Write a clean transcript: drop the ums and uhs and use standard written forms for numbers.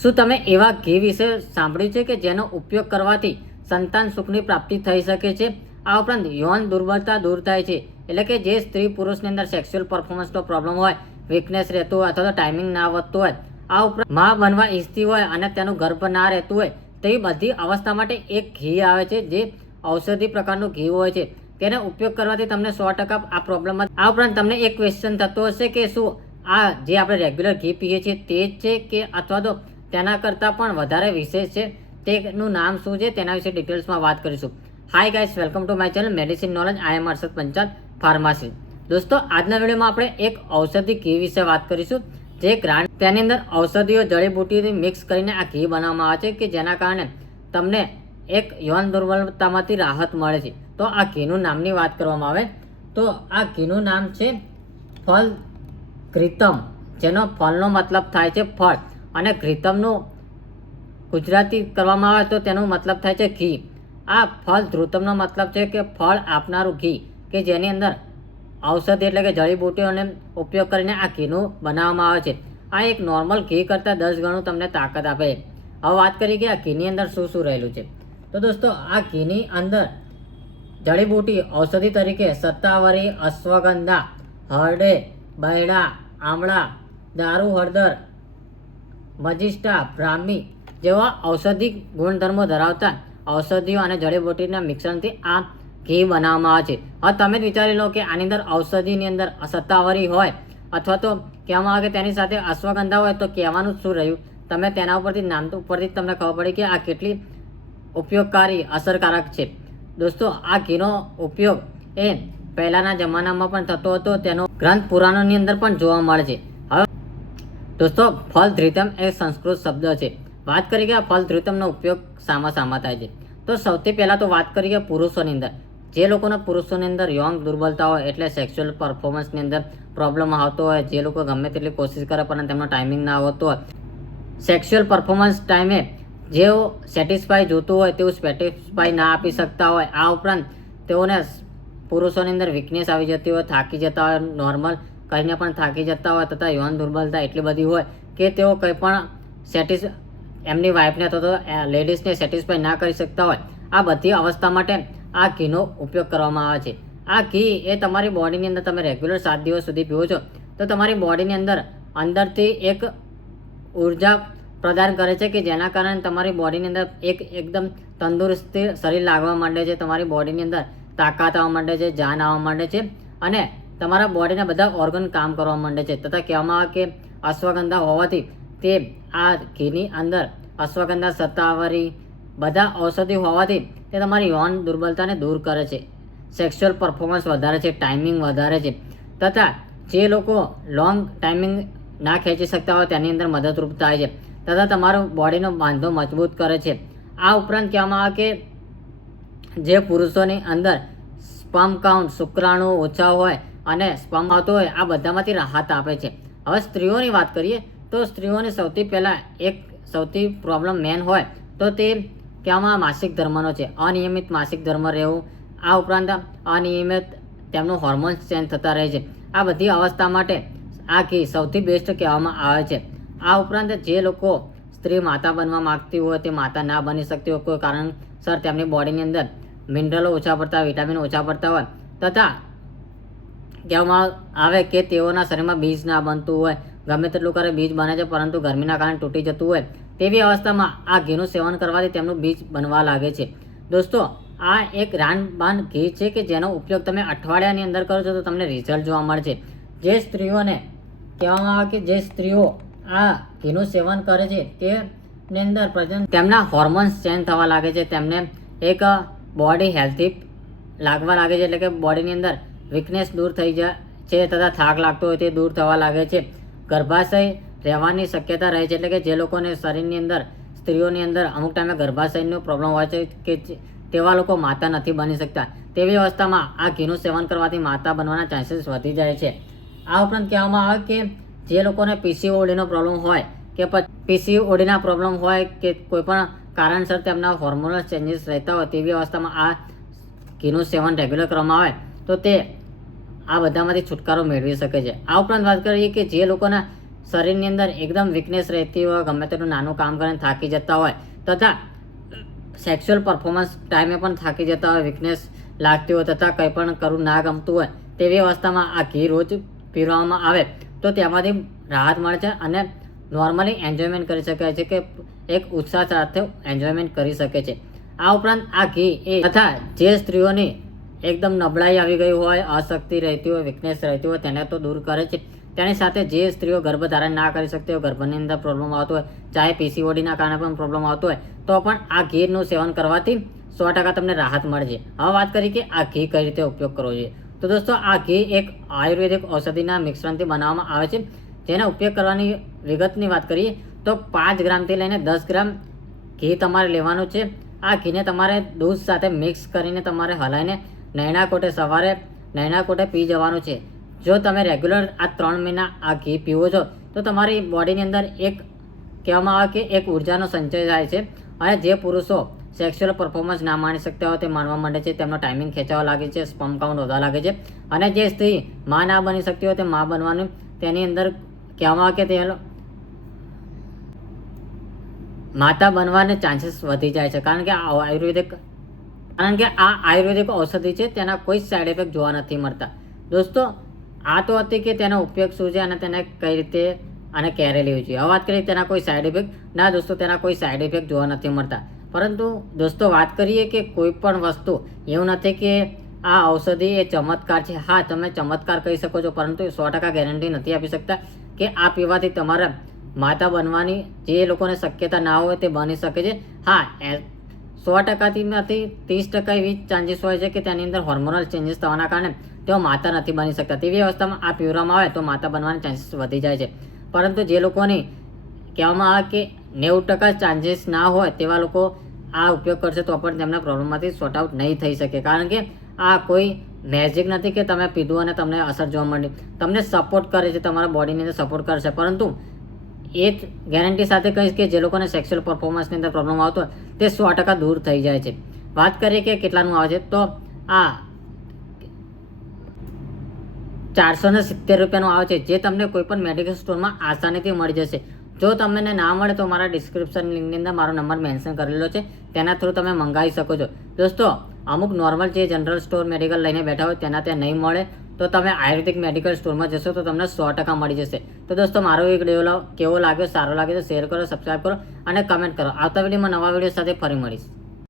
શું તમે એવા ઘી વિશે સાંભળ્યું છે કે જેનો ઉપયોગ કરવાથી સંતાન સુખની પ્રાપ્તિ થઈ શકે છે? આ ઉપરાંત યૌન દુર્બળતા દૂર થાય છે, એટલે કે જે સ્ત્રી પુરુષની અંદર સેક્સ્યુઅલ પરફોર્મન્સનો પ્રોબ્લેમ હોય, વીકનેસ રહેતું હોય અથવા તો ટાઈમિંગ ના વધતું હોય, આ ઉપરાંત માં બનવા ઈચ્છતી હોય અને તેનું ગર્ભ ના રહેતું હોય, તેવી બધી અવસ્થા માટે એક ઘી આવે છે જે ઔષધિ પ્રકારનું ઘી હોય છે. તેનો ઉપયોગ કરવાથી તમને 100% આ પ્રોબ્લેમમાં. આ ઉપરાંત તમને એક ક્વેશ્ચન થતો હશે કે શું આ જે આપણે રેગ્યુલર ઘી પીએ છીએ તે જ છે કે અથવા તો તેના કરતાં પણ વધારે વિશેષ છે? તેનું નામ શું છે તેના વિશે ડિટેલ્સમાં વાત કરીશું. Hi guys, welcome to my channel medicine knowledge. I am Harshad Panchal, pharmacy. દોસ્તો, આજના વિડીયોમાં આપણે એક ઔષધિ ઘી વિશે વાત કરીશું જે ગ્રાન્ડ. તેની અંદર ઔષધિઓ જડીબુટ્ટી મિક્સ કરીને આ ઘી બનાવવામાં આવે છે કે જેના કારણે તમને એક યૌન દુર્બળતામાંથી રાહત મળે છે. તો આ ઘીનું નામની વાત કરવામાં આવે તો આ ઘીનું નામ છે ફલ ઘૃતમ, જેનો ફલનો મતલબ થાય છે ફળ અને ઘૃતમનું ગુજરાતી કરવામાં આવે તો તેનો મતલબ થાય છે ઘી. આ ફલ ધ્રુતમનો મતલબ છે કે ફળ આપનારું ઘી, કે જેની અંદર ઔષધિ એટલે કે જડીબુટ્ટીઓને ઉપયોગ કરીને આ ઘીનું બનાવવામાં આવે છે. આ એક નોર્મલ ઘી કરતાં 10 ગણું તમને તાકાત આપે છે. હવે વાત કરીએ કે આ ઘીની અંદર શું શું રહેલું છે. તો દોસ્તો, આ ઘીની અંદર જડીબુટ્ટી ઔષધિ તરીકે સત્તાવરી, અશ્વગંધા, હરડે, બૈડા, આમળા, દારૂ, હળદર, મજિષ્ટા, બ્રાહ્મી જેવા ઔષધિ ગુણધર્મો ધરાવતા ઔષધિઓ અને જડીબુટ્ટીના મિશ્રણથી આ ઘી બનાવવામાં આવે છે. હવે તમે જ વિચારી લો કે આની અંદર ઔષધિની અંદર સત્તાવરી હોય અથવા તો કહેવામાં આવે કે તેની સાથે અશ્વગંધા હોય તો કહેવાનું શું રહ્યું? તમે તેના ઉપરથી નામ ઉપરથી તમને ખબર પડી કે આ કેટલી ઉપયોગકારી, અસરકારક છે. દોસ્તો, આ ઘીનો ઉપયોગ એ પહેલાંના જમાનામાં પણ થતો હતો. તેનો ગ્રંથ પુરાણોની અંદર પણ જોવા મળે છે. હવે દોસ્તો, ફલ ધૃતમ એ સંસ્કૃત શબ્દ છે. વાત કરીએ કે આ ફલ ધૃતમનો ઉપયોગ શામાં થાય છે. તો સૌથી પહેલાં તો વાત કરીએ પુરુષોની અંદર. જે લોકોના પુરુષોની અંદર યૌન દુર્બળતા હોય, એટલે સેક્સ્યુઅલ પરફોર્મન્સની અંદર પ્રોબ્લેમ આવતો હોય, જે લોકો ગમે તેટલી કોશિશ કરે પણ તેમનો ટાઈમિંગ ના આવતો હોય, સેક્સ્યુઅલ પરફોર્મન્સ ટાઈમે જેઓ સેટિસ્ફાઈ જોતું હોય તેવું સેટિસ્ફાઈ ના આપી શકતા હોય, આ ઉપરાંત તેઓને પુરુષોની અંદર વીકનેસ આવી જતી હોય, થાકી જતા હોય, નોર્મલ કરીને પણ થાકી જતા હોય, તથા યૌન દુર્બળતા એટલી બધી હોય કે તેઓ કંઈ પણ એમની વાઈફને અથવા તો લેડીઝને સેટિસ્ફાઈ ના કરી શકતા હોય, આ બધી અવસ્થા માટે આ ઘીનો ઉપયોગ કરવામાં આવે છે. આ ઘી એ તમારી બોડીની અંદર તમે રેગ્યુલર 7 દિવસ સુધી પીવો છો તો તમારી બોડીની અંદરથી એક ઉર્જા પ્રદાન કરે છે કે જેના કારણે તમારી બોડીની અંદર એકદમ તંદુરસ્ત શરીર લાગવા માંડે છે. તમારી બોડીની અંદર તાકાત આવવા માંડે છે, જાન આવવા માંડે છે અને તમારા બોડીના બધા ઓર્ગન કામ કરવા માંડે છે. તથા કહેવામાં આવે કે અશ્વગંધા હોવાથી તે આ ઘીની અંદર અશ્વગંધા, સત્તાવરી બધા ઔષધિ હોવાથી તે તમારી યૌન દુર્બળતાને દૂર કરે છે, સેક્સ્યુઅલ પરફોર્મન્સ વધારે છે, ટાઈમિંગ વધારે છે, તથા જે લોકો લોંગ ટાઈમિંગ ના ખેંચી શકતા હોય તેની અંદર મદદરૂપ થાય છે, તથા તમારો બોડીનો બાંધો મજબૂત કરે છે. આ ઉપરાંત કહેવામાં આવે કે જે પુરુષોની અંદર સ્પર્મ કાઉન્ટ, શુક્રાણુ ઓછા હોય અને સ્પર્મ આવતો હોય, આ બધામાંથી રાહત આપે છે. હવે સ્ત્રીઓની વાત કરીએ તો સ્ત્રીઓને સૌથી પહેલાં એક સૌથી પ્રોબ્લેમ મેન હોય તો તે કહેવામાં માસિક ધર્મનો છે. અનિયમિત માસિક ધર્મ રહેવું, આ ઉપરાંત અનિયમિત તેમનું હોર્મોન્સ ચેન્જ થતા રહે છે. આ બધી અવસ્થા માટે આ ઘી સૌથી બેસ્ટ કહેવામાં આવે છે. આ ઉપરાંત જે લોકો સ્ત્રી માતા બનવા માગતી હોય, તે માતા ના બની શકતી હોય, કોઈ કારણસર તેમની બોડીની અંદર મિનરલો ઓછા પડતા હોય, વિટામિન ઓછા પડતા હોય, તથા કહેવામાં આવે કે તેઓના શરીરમાં બીજ ના બનતું હોય, ગમે તેટલું કરે બીજ બને છે પરંતુ ગરમીના કારણે તૂટી જતું હોય, તેવી અવસ્થામાં આ ઘીનું સેવન કરવાથી તેમનું બીજ બનવા લાગે છે. દોસ્તો, આ એક રામબાણ ઘી છે કે જેનો ઉપયોગ તમે અઠવાડિયાની અંદર કરો છો તો તમને રિઝલ્ટ જોવા મળે છે. જે સ્ત્રીઓને કહેવામાં આવે કે જે સ્ત્રીઓ આ ઘીનું સેવન કરે છે તેની અંદર તેમના હોર્મોન્સ ચેન્જ થવા લાગે છે, તેમને એક બોડી હેલ્થી લાગવા લાગે છે, એટલે કે બોડીની અંદર વીકનેસ દૂર થઈ જાય છે તથા થાક લાગતો હોય તે દૂર થવા લાગે છે. ગર્ભાશય રહેવાની શક્યતા રહે છે, એટલે કે જે લોકોને શરીરની અંદર સ્ત્રીઓની અંદર અમુક ટાઈમે ગર્ભાશયનો પ્રોબ્લેમ હોય છે કે તેવા લોકો માતા નથી બની શકતા, તેવી અવસ્થામાં આ ઘીનું સેવન કરવાથી માતા બનવાના ચાન્સીસ વધી જાય છે. આ ઉપરાંત કહેવામાં આવે કે જે લોકોને પીસીઓડીનો પ્રોબ્લેમ હોય કે પીસીઓડીના પ્રોબ્લેમ હોય કે કોઈ પણ કારણસર તેમના હોર્મોનલ ચેન્જીસ રહેતા હોય, તેવી અવસ્થામાં આ ઘીનું સેવન રેગ્યુલર કરવામાં આવે તો તે આ બધામાંથી છુટકારો મેળવી શકે છે. આ ઉપરાંત વાત કરીએ કે જે લોકોના શરીરની અંદર એકદમ વીકનેસ રહેતી હોય, ગમે તેનું નાનું કામ કરીને થાકી જતા હોય તથા સેક્સ્યુઅલ પરફોર્મન્સ ટાઈમે પણ થાકી જતા હોય, વીકનેસ લાગતી હોય તથા કંઈ પણ કરવું ના ગમતું હોય, તેવી અવસ્થામાં આ ઘી રોજ પીવડાવવામાં આવે તો તેમાંથી રાહત મળે છે અને નોર્મલી એન્જોયમેન્ટ કરી શકાય છે, કે એક ઉત્સાહ સાથે એન્જોયમેન્ટ કરી શકે છે. આ ઉપરાંત આ ઘી એ તથા જે સ્ત્રીઓની એકદમ નબળાઈ આવી ગઈ હોય, અશક્તિ રહેતી હોય, વીકનેસ રહેતી હોય તેને તો દૂર કરે છે. તેની સાથે જે સ્ત્રીઓ ગર્ભધારણ ના કરી શકતી હોય, ગર્ભની અંદર પ્રોબ્લેમ આવતો હોય, ચાહે પીસીઓડીના કારણે પણ પ્રોબ્લેમ આવતો હોય, તો પણ આ ઘીનું સેવન કરવાથી 100% તમને રાહત મળે છે. હવે વાત કરીએ કે આ ઘી કઈ રીતે ઉપયોગ કરવો જોઈએ. તો દોસ્તો, આ ઘી એક આયુર્વેદિક ઔષધિના મિશ્રણથી બનાવવામાં આવે છે. જેનો ઉપયોગ કરવાની વિગતની વાત કરીએ તો 5 ગ્રામથી લઈને 10 ગ્રામ ઘી તમારે લેવાનું છે. આ ઘીને તમારે દૂધ સાથે મિક્સ કરીને તમારે હલાવીને નૈણા કોઠે સવારે નૈણા કોઠે પી જવાનું છે. જો તમે રેગ્યુલર આ 3 મહિના આ ઘી પીવો છો તો તમારી બોડીની અંદર એક કહેવામાં આવે કે એક ઉર્જાનો સંચય થાય છે. અને જે પુરુષો સેક્સ્યુઅલ પરફોર્મન્સ ના માણી શકતા હોય તે માનવા માંડે છે, તેમનો ટાઈમિંગ ખેંચાવા લાગે છે, સ્પર્મ કાઉન્ટ વધવા લાગે છે. અને જે સ્ત્રી માં ના બની શકતી હોય તે માં બનવાનું તેની અંદર કહેવામાં આવે કે તે માતા બનવાને ચાન્સીસ વધી જાય છે. કારણ કે આ આયુર્વેદિક ઔષધિ છે, તેના કોઈ સાઈડ ઇફેક્ટ જોવા નથી મળતા. દોસ્તો, આ તો હતી કે તેનો ઉપયોગ શું છે અને તેને કઈ રીતે અને ક્યારે લેવું જોઈએ. હવે વાત કરીએ તેના કોઈ સાઈડ ઇફેક્ટ. ના દોસ્તો, તેના કોઈ સાઈડ ઇફેક્ટ જોવા નથી મળતા. પરંતુ દોસ્તો, વાત કરીએ કે કોઈ પણ વસ્તુ એવું નથી કે આ ઔષધિ એ ચમત્કાર છે. હા, તમે ચમત્કાર કહી શકો છો, પરંતુ 100% ગેરંટી નથી આપી શકતા કે આ પીવાથી તમારા માતા બનવાની જે લોકોને શક્યતા ના હોય તે બની શકે છે. હા, 100%માંથી 30% એવી ચાન્સીસ હોય છે કે તેની અંદર હોર્મોનલ ચેન્જીસ થવાના કારણે તેઓ માતા નથી બની શકતા. તેવી અવસ્થામાં આ પીવડાવવામાં આવે તો માતા બનવાના ચાન્સીસ વધી જાય છે. પરંતુ જે લોકોની કહેવામાં આવે કે 90% ચાન્સીસ ના હોય તેવા લોકો આ ઉપયોગ કરશે તો પણ તેમના પ્રોબ્લેમમાંથી સોર્ટ આઉટ નહીં થઈ શકે. કારણ કે આ કોઈ મેજિક નથી કે તમે પીધું અને તમને અસર જોવા માંડી. તમને સપોર્ટ કરે છે, તમારા બોડીની અંદર સપોર્ટ કરશે. પરંતુ એ ગેરંટી સાથે કહીશ કે જે લોકોને સેક્સ્યુઅલ પરફોર્મન્સની અંદર પ્રોબ્લેમ આવતો હોય તે 100% દૂર થઈ જાય છે. વાત કરીએ કે કેટલાનું આવે છે તો આ 470 રૂપિયાનું આવે છે, જે તમને કોઈ પણ મેડિકલ સ્ટોરમાં આસાનીથી મળી જશે. જો તમને ના મળે તો મારા ડિસ્ક્રિપ્શન લિંકની અંદર મારો નંબર મેન્શન કરેલો છે, તેના થ્રુ તમે મંગાવી શકો છો. દોસ્તો, અમુક નોર્મલ જે જનરલ સ્ટોર મેડિકલ લઈને બેઠા હોય તેના ત્યાં નહીં મળે તો તમે આયુર્વેદિક મેડિકલ સ્ટોરમાં જશો તો તમને 100% મળી જશે. તો દોસ્તો, મારો એક વિડીયો કેવો લાગ્યો, સારો લાગે તો શેર કરો, સબસ્ક્રાઈબ કરો અને કમેન્ટ કરો. આવતા વિડીયોમાં નવા વિડીયો સાથે ફરી મળીશ.